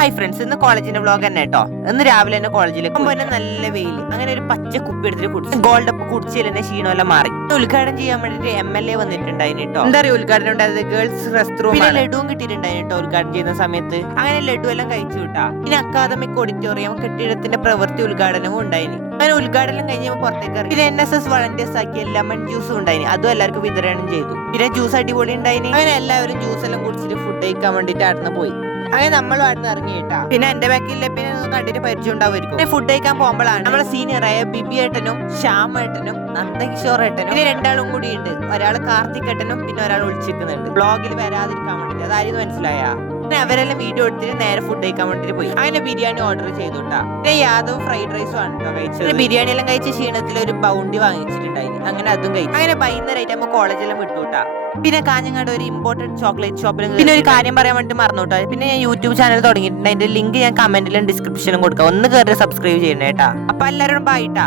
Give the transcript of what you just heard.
Hi friends, ഇന്ന് കോളേജിന്റെ vlog തന്നെ കേട്ടോ. ഇന്ന് രാവിലെ തന്നെ കോളേജിലേക്ക് പോയി. നല്ല വെയിൽ, അങ്ങനെ ഒരു പച്ച കുപ്പി എടുത്തിട്ട് കുടിച്ചു. ഗോൾഡ് അപ്പ് കുടിച്ചതിൽ തന്നെ ക്ഷീണമെല്ലാം മാറി. ഉദ്ഘാടനം ചെയ്യാൻ വേണ്ടിട്ട് MLA വന്നിട്ടുണ്ടായിരുന്നു കേട്ടോ. എന്താ പറയുക, ഉദ്ഘാടനം ഉണ്ടായത് ഗേൾസ് റെസ്റ്റ് റൂം. പിന്നെ ലഡുവും കിട്ടിയിട്ടുണ്ടായിരുന്നു കേട്ടോ ഉദ്ഘാടനം ചെയ്യുന്ന സമയത്ത്. അങ്ങനെ ലഡു എല്ലാം കഴിച്ചു വിട്ടാ. പിന്നെ അക്കാദമിക് ഓഡിറ്റോറിയം കെട്ടിടത്തിന്റെ പ്രവൃത്തി ഉദ്ഘാടനവും ഉണ്ടായിരുന്നു. അങ്ങനെ ഉദ്ഘാടനം കഴിഞ്ഞപ്പോൾ പുറത്തേക്ക് ഇറങ്ങി. പിന്നെ NSS വളണ്ടിയേഴ്സ് ആക്കിയ ലെമൺ ജ്യൂസും ഉണ്ടായിരുന്നു. അതും എല്ലാവർക്കും വിതരണം ചെയ്തു. പിന്നെ ജ്യൂസ് അടിപൊളി ഉണ്ടായിരുന്നു. അങ്ങനെ എല്ലാവരും ജ്യൂസ് എല്ലാം കുടിച്ചിട്ട് ഫുഡ് കഴിക്കാൻ വേണ്ടിട്ട് അടുന്ന് പോയി. അങ്ങനെ നമ്മളും അടുന്ന് ഇറങ്ങി കേട്ടാ. പിന്നെ എന്റെ ബാക്കിൽ പിന്നെ കണ്ടിട്ട് പരിചയം ഉണ്ടാവുമായിരിക്കും. പിന്നെ ഫുഡ് കഴിക്കാൻ പോകുമ്പോഴാണ് നമ്മളെ സീനിയറായ ബിബി ഏട്ടനും ശ്യാം ഏട്ടനും നന്ദകിഷോർ ഏട്ടനും പിന്നെ രണ്ടാളും കൂടി ഉണ്ട്. ഒരാൾ കാർത്തിക് ഏട്ടനും പിന്നെ ഒരാൾ ഒളിച്ചിരിക്കുന്നുണ്ട് ബ്ലോഗിൽ വരാതിരിക്കാൻ വേണ്ടിട്ട്. അതായത് മനസ്സിലായാ. പിന്നെ അവരെല്ലാം വീഡിയോ എടുത്തിട്ട് നേരെ ഫുഡ് കഴിക്കാൻ വേണ്ടിട്ട് പോയി. അങ്ങനെ ബിരിയാണി ഓർഡർ ചെയ്തുട്ടാ. പിന്നെ യാദവ് ഫ്രൈഡ് റൈസും ആണ് കേട്ടോ കഴിച്ചത്. ബിരിയാണി എല്ലാം കഴിച്ച ക്ഷീണത്തിൽ ഒരു ബൗണ്ടി വാങ്ങിച്ചിട്ടുണ്ടായിരുന്നു. അങ്ങനെ അതും കഴിച്ചു. അങ്ങനെ വൈകുന്നേരമായിട്ട് നമ്മൾ കോളേജെല്ലാം വിട്ടുട്ടാ. പിന്നെ കാഞ്ഞങ്ങാട് ഒരു ഇമ്പോർട്ടന്റ് ചോക്ലേറ്റ് ഷോപ്പിലും. പിന്നെ ഒരു കാര്യം പറയാൻ വേണ്ടി മറന്നുട്ടോ. പിന്നെ ഞാൻ യൂട്യൂബ് ചാനൽ തുടങ്ങിയിട്ടുണ്ട്. അതിന്റെ ലിങ്ക് ഞാൻ കമന്റിലും ഡിസ്ക്രിപ്ഷനിലും കൊടുക്കാം. ഒന്ന് കയറി സബ്സ്ക്രൈബ് ചെയ്യണേ കേട്ടാ. അപ്പൊ എല്ലാവരും ബൈ ട്ടാ.